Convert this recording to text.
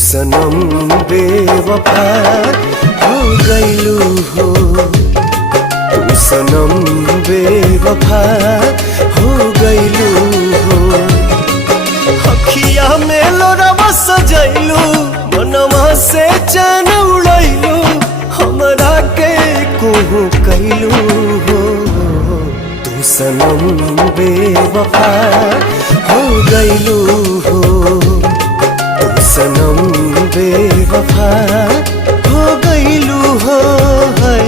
सनम बेवफा हो गईलू हो, तू सनम बेवफा हो गईलू हो। अखिया में लोरवा सजैलू, मनवा से चैन उड़ैलू, हमरा के कोहू कैलू हो। तू सनम बेवफा हो गईलू हो, तू सनम बेवफा हो गईलू हो। है